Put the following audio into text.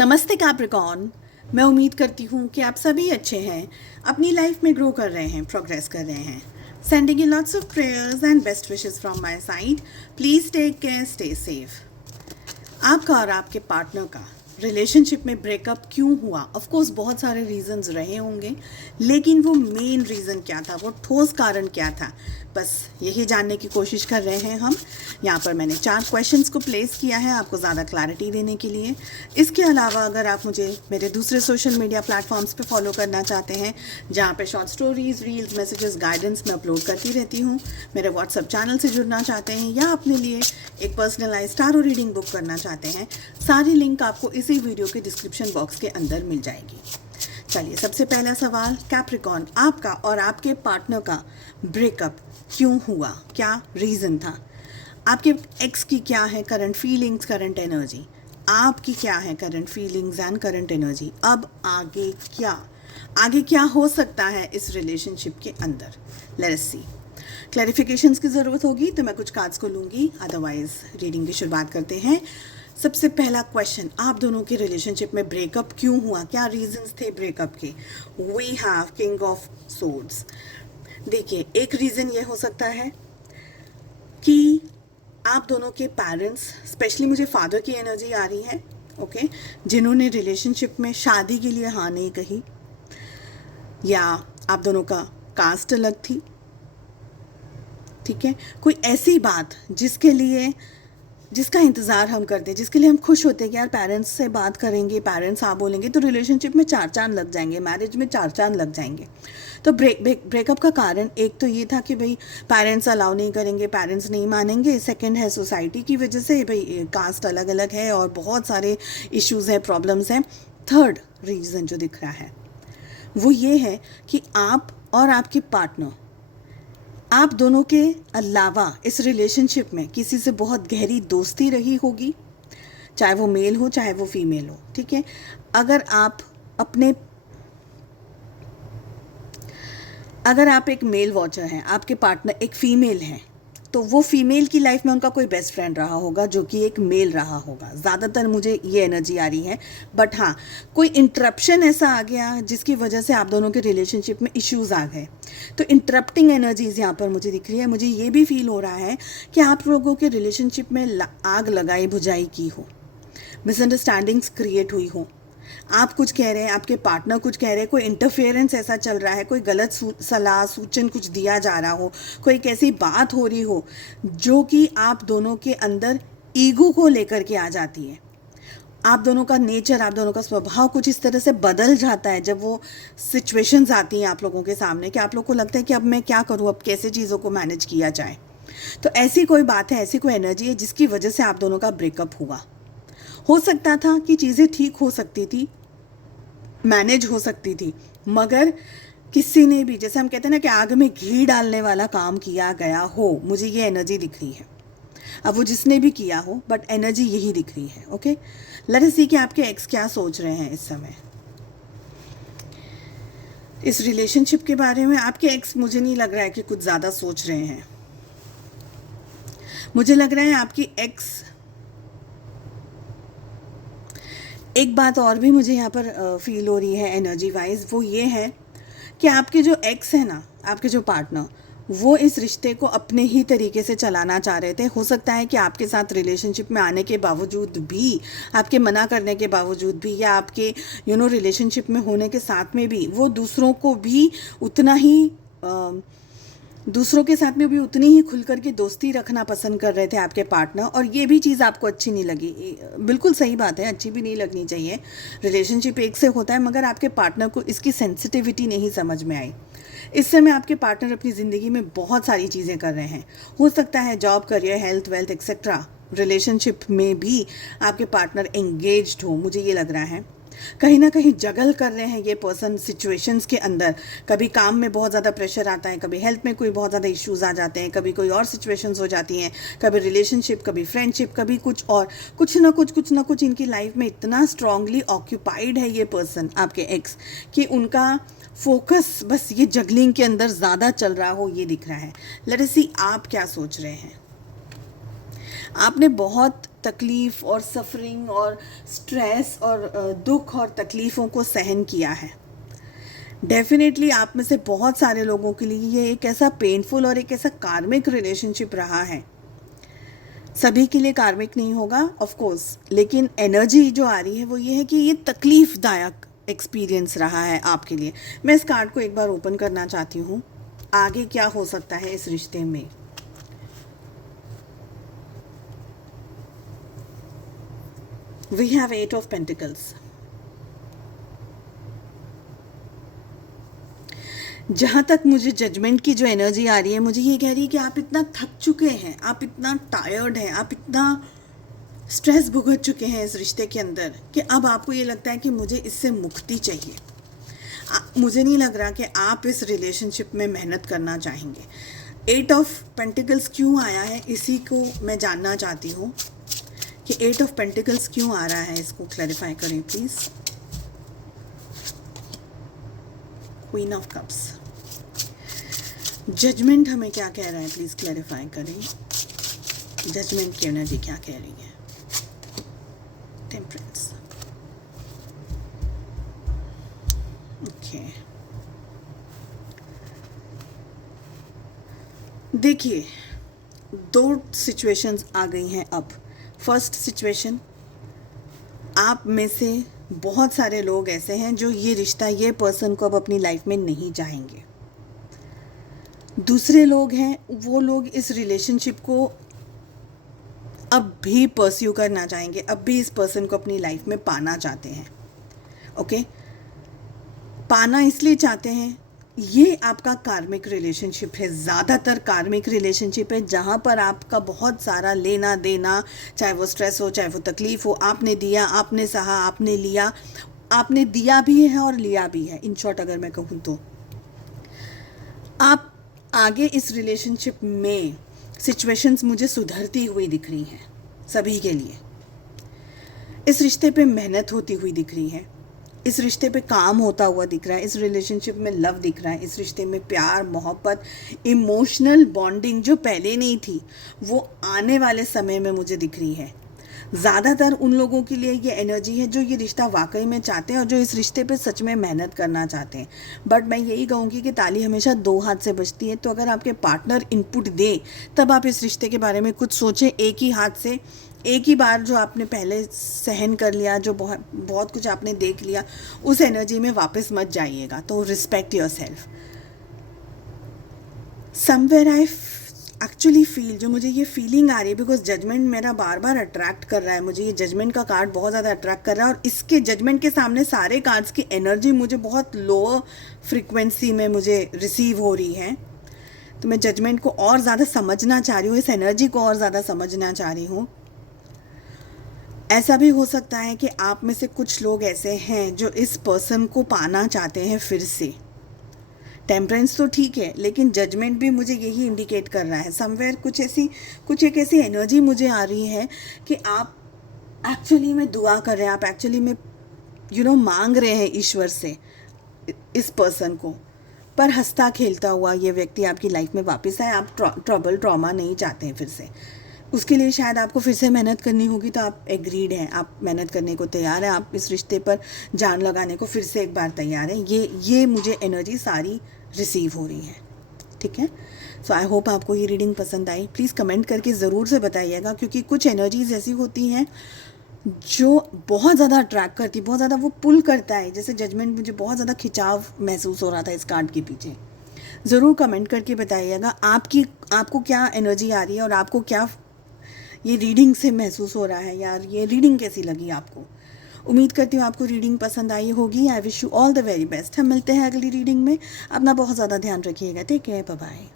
नमस्ते कैप्रिकॉर्न। मैं उम्मीद करती हूँ कि आप सभी अच्छे हैं, अपनी लाइफ में ग्रो कर रहे हैं, प्रोग्रेस कर रहे हैं। Sending you lots of prayers and best wishes from my side. Please take care, stay safe. आपका और आपके पार्टनर का रिलेशनशिप में ब्रेकअप क्यों हुआ? ऑफ कोर्स बहुत सारे रीजंस रहे होंगे, लेकिन वो मेन रीज़न क्या था, वो ठोस कारण क्या था, बस यही जानने की कोशिश कर रहे हैं हम। यहाँ पर मैंने 4 क्वेश्चंस को प्लेस किया है आपको ज़्यादा क्लैरिटी देने के लिए। इसके अलावा अगर आप मुझे मेरे दूसरे सोशल मीडिया प्लेटफॉर्म्स पे फॉलो करना चाहते हैं, जहाँ पे short stories, reels, messages, guidance मैं अपलोड करती रहती हूँ, मेरे व्हाट्सएप चैनल से जुड़ना चाहते हैं या अपने लिए एक पर्सनलाइज टारो रीडिंग बुक करना चाहते हैं, सारी लिंक आपको इसी वीडियो के डिस्क्रिप्शन बॉक्स के अंदर मिल जाएगी। चलिए, सबसे पहला सवाल, कैप्रिकॉर्न, आपका और आपके पार्टनर का ब्रेकअप क्यों हुआ? क्या रीज़न था? आपके एक्स की क्या है करंट फीलिंग्स, करंट एनर्जी? आपकी क्या है current feelings and current energy? अब आगे क्या हो सकता है इस रिलेशनशिप के अंदर? Let's see. क्लैरिफिकेशंस की ज़रूरत होगी तो मैं कुछ कार्ड्स को लूँगी, अदरवाइज रीडिंग की शुरुआत करते हैं। सबसे पहला क्वेश्चन, आप दोनों के रिलेशनशिप में ब्रेकअप क्यों हुआ? क्या रीजंस थे ब्रेकअप के? We have king of swords. देखिए, एक रीज़न ये हो सकता है कि आप दोनों के पेरेंट्स, स्पेशली मुझे फादर की एनर्जी आ रही है, ओके, जिन्होंने रिलेशनशिप में शादी के लिए हाँ नहीं कही, या आप दोनों का कास्ट अलग थी, ठीक है, कोई ऐसी बात जिसका इंतज़ार हम करते हैं, जिसके लिए हम खुश होते हैं कि यार पेरेंट्स से बात करेंगे, पेरेंट्स हाँ बोलेंगे तो रिलेशनशिप में 4 चांद लग जाएंगे, मैरिज में 4 चांद लग जाएंगे। तो ब्रेकअप का कारण एक तो ये था कि भाई पेरेंट्स अलाउ नहीं करेंगे, पेरेंट्स नहीं मानेंगे। सेकंड है सोसाइटी की वजह से, भाई कास्ट अलग अलग है और बहुत सारे इश्यूज़ हैं, प्रॉब्लम्स हैं। थर्ड रीज़न जो दिख रहा है वो ये है कि आप और आपके पार्टनर, आप दोनों के अलावा इस रिलेशनशिप में किसी से बहुत गहरी दोस्ती रही होगी, चाहे वो मेल हो चाहे वो फीमेल हो, ठीक है। अगर आप एक मेल वॉचर हैं, आपके पार्टनर एक फ़ीमेल है, तो वो फीमेल की लाइफ में उनका कोई बेस्ट फ्रेंड रहा होगा जो कि एक मेल रहा होगा। ज़्यादातर मुझे ये एनर्जी आ रही है, बट हाँ, कोई इंटरप्शन ऐसा आ गया जिसकी वजह से आप दोनों के रिलेशनशिप में इश्यूज़ आ गए। तो इंटरप्टिंग एनर्जीज़ यहाँ पर मुझे दिख रही है। मुझे ये भी फील हो रहा है कि आप लोगों के रिलेशनशिप में आग लगाई बुझाई की हो, मिसअंडरस्टैंडिंग्स क्रिएट हुई हो, आप कुछ कह रहे हैं, आपके पार्टनर कुछ कह रहे हैं, कोई इंटरफेरेंस ऐसा चल रहा है, कोई गलत सलाह सूचन कुछ दिया जा रहा हो, कोई एक ऐसी बात हो रही हो जो कि आप दोनों के अंदर ईगो को लेकर के आ जाती है। आप दोनों का नेचर, आप दोनों का स्वभाव कुछ इस तरह से बदल जाता है जब वो सिचुएशंस आती हैं आप लोगों के सामने कि आप लोग को लगता है कि अब मैं क्या करूँ, अब कैसे चीज़ों को मैनेज किया जाए। तो ऐसी कोई बात है, ऐसी कोई एनर्जी है जिसकी वजह से आप दोनों का ब्रेकअप हुआ। हो सकता था कि चीज़ें ठीक हो सकती थी, मैनेज हो सकती थी, मगर किसी ने भी, जैसे हम कहते हैं ना कि आग में घी डालने वाला काम किया गया हो, मुझे ये एनर्जी दिख रही है। अब वो जिसने भी किया हो, बट एनर्जी यही दिख रही है। ओके, लेट अस सी कि आपके एक्स क्या सोच रहे हैं इस समय इस रिलेशनशिप के बारे में। आपके एक्स, मुझे नहीं लग रहा है कि कुछ ज़्यादा सोच रहे हैं। मुझे लग रहा है आपकी एक्स, एक बात और भी मुझे यहाँ पर फील हो रही है एनर्जी वाइज, वो ये है कि आपके जो एक्स है ना, आपके जो पार्टनर, वो इस रिश्ते को अपने ही तरीके से चलाना चाह रहे थे। हो सकता है कि आपके साथ रिलेशनशिप में आने के बावजूद भी, आपके मना करने के बावजूद भी, या आपके रिलेशनशिप में होने के साथ में भी, वो दूसरों के साथ में भी उतनी ही खुल कर के दोस्ती रखना पसंद कर रहे थे आपके पार्टनर। और ये भी चीज़ आपको अच्छी नहीं लगी। बिल्कुल सही बात है, अच्छी भी नहीं लगनी चाहिए। रिलेशनशिप एक से होता है, मगर आपके पार्टनर को इसकी सेंसिटिविटी नहीं समझ में आई। इस समय आपके पार्टनर अपनी ज़िंदगी में बहुत सारी चीज़ें कर रहे हैं। हो सकता है job, career, health, wealth etcetera. Relationship में भी आपके पार्टनर एंगेज्ड हो, मुझे ये लग रहा है। कहीं ना कहीं जगल कर रहे हैं ये पर्सन सिचुएशंस के अंदर। कभी काम में बहुत ज़्यादा प्रेशर आता है, कभी हेल्थ में कोई बहुत ज़्यादा इश्यूज आ जाते हैं, कभी कोई और सिचुएशंस हो जाती हैं, कभी रिलेशनशिप, कभी फ्रेंडशिप, कभी कुछ और। कुछ ना कुछ इनकी लाइफ में इतना स्ट्रांगली ऑक्यूपाइड है ये पर्सन, आपके एक्स, कि उनका फोकस बस ये जगलिंग के अंदर ज़्यादा चल रहा हो, ये दिख रहा है। लेट अस सी आप क्या सोच रहे हैं। आपने बहुत तकलीफ़ और सफरिंग और स्ट्रेस और दुख और तकलीफ़ों को सहन किया है। डेफिनेटली आप में से बहुत सारे लोगों के लिए ये एक ऐसा पेनफुल और एक ऐसा कार्मिक रिलेशनशिप रहा है। सभी के लिए कार्मिक नहीं होगा ऑफ कोर्स, लेकिन एनर्जी जो आ रही है वो ये है कि ये तकलीफ़दायक एक्सपीरियंस रहा है आपके लिए। मैं इस कार्ड को एक बार ओपन करना चाहती हूँ, आगे क्या हो सकता है इस रिश्ते में। We have 8 of pentacles. जहाँ तक मुझे जजमेंट की जो एनर्जी आ रही है, मुझे ये कह रही है कि आप इतना थक चुके हैं, आप इतना टायर्ड हैं, आप इतना स्ट्रेस भुगत चुके हैं इस रिश्ते के अंदर कि अब आपको ये लगता है कि मुझे इससे मुक्ति चाहिए। मुझे नहीं लग रहा कि आप इस रिलेशनशिप में मेहनत करना चाहेंगे। 8 ऑफ पेंटिकल्स क्यों आया है, इसी को मैं जानना चाहती हूँ कि 8 ऑफ पेंटिकल्स क्यों आ रहा है, इसको क्लैरिफाई करें please. Queen of cups. Judgement हमें क्या कह रहा है, प्लीज़ क्लैरिफाई करें। जजमेंट की एनर्जी क्या कह रही है। टेम्परेंस। ओके, देखिए 2 सिचुएशंस आ गई हैं अब। फर्स्ट सिचुएशन, आप में से बहुत सारे लोग ऐसे हैं जो ये रिश्ता, ये पर्सन को अब अपनी लाइफ में नहीं चाहेंगे। दूसरे लोग हैं, वो लोग इस रिलेशनशिप को अब भी परस्यू करना चाहेंगे, अब भी इस पर्सन को अपनी लाइफ में पाना चाहते हैं। ओके, पाना इसलिए चाहते हैं, ये आपका कार्मिक रिलेशनशिप है, ज़्यादातर कार्मिक रिलेशनशिप है जहाँ पर आपका बहुत सारा लेना देना, चाहे वो स्ट्रेस हो, चाहे वो तकलीफ़ हो, आपने दिया, आपने सहा, आपने लिया, आपने दिया भी है और लिया भी है। इन शॉर्ट अगर मैं कहूँ तो आप आगे इस रिलेशनशिप में सिचुएशंस मुझे सुधरती हुई दिख रही हैं सभी के लिए। इस रिश्ते पे मेहनत होती हुई दिख रही है, इस रिश्ते पे काम होता हुआ दिख रहा है, इस रिलेशनशिप में लव दिख रहा है, इस रिश्ते में प्यार, मोहब्बत, इमोशनल बॉन्डिंग जो पहले नहीं थी वो आने वाले समय में मुझे दिख रही है। ज़्यादातर उन लोगों के लिए ये एनर्जी है जो ये रिश्ता वाकई में चाहते हैं और जो इस रिश्ते पे सच में मेहनत करना चाहते हैं। बट मैं यही कहूँगी कि ताली हमेशा 2 हाथ से बजती है, तो अगर आपके पार्टनर इनपुट दे तब आप इस रिश्ते के बारे में कुछ सोचें। एक ही हाथ से एक ही बार जो आपने पहले सहन कर लिया, जो बहुत कुछ आपने देख लिया, उस एनर्जी में वापस मत जाइएगा। तो respect your self. Somewhere I actually feel, जो मुझे ये फीलिंग आ रही है, बिकॉज जजमेंट मेरा बार बार अट्रैक्ट कर रहा है, मुझे ये जजमेंट का कार्ड बहुत ज़्यादा अट्रैक्ट कर रहा है और इसके जजमेंट के सामने सारे कार्ड्स की एनर्जी मुझे बहुत लो फ्रिक्वेंसी में मुझे रिसीव हो रही है। तो मैं जजमेंट को और ज़्यादा समझना चाह रही हूँ, इस एनर्जी को और ज़्यादा समझना चाह रही हूँ। ऐसा भी हो सकता है कि आप में से कुछ लोग ऐसे हैं जो इस पर्सन को पाना चाहते हैं फिर से। टेम्परेंस तो ठीक है, लेकिन जजमेंट भी मुझे यही इंडिकेट कर रहा है। समवेयर कुछ एक ऐसी एनर्जी मुझे आ रही है कि आप एक्चुअली में दुआ कर रहे हैं, आप एक्चुअली में मांग रहे हैं ईश्वर से इस पर्सन को, पर हंसता खेलता हुआ ये व्यक्ति आपकी लाइफ में वापस आए। आप ट्रॉमा नहीं चाहते हैं फिर से। उसके लिए शायद आपको फिर से मेहनत करनी होगी, तो आप एग्रीड हैं, आप मेहनत करने को तैयार हैं, आप इस रिश्ते पर जान लगाने को फिर से एक बार तैयार हैं। ये मुझे एनर्जी सारी रिसीव हो रही है। ठीक है, सो आई होप आपको ये रीडिंग पसंद आई। प्लीज़ कमेंट करके ज़रूर से बताइएगा, क्योंकि कुछ एनर्जीज ऐसी होती हैं जो बहुत ज़्यादा अट्रैक्ट करती है, बहुत ज़्यादा वो पुल करता है। जैसे जजमेंट, मुझे बहुत ज़्यादा खिंचाव महसूस हो रहा था इस कार्ड के पीछे। ज़रूर कमेंट करके बताइएगा आपको क्या एनर्जी आ रही है और आपको क्या ये रीडिंग से महसूस हो रहा है, यार ये रीडिंग कैसी लगी आपको। उम्मीद करती हूँ आपको रीडिंग पसंद आई होगी। I wish you all the very best. हम मिलते हैं अगली रीडिंग में। अपना बहुत ज़्यादा ध्यान रखिएगा। Take care, bye bye.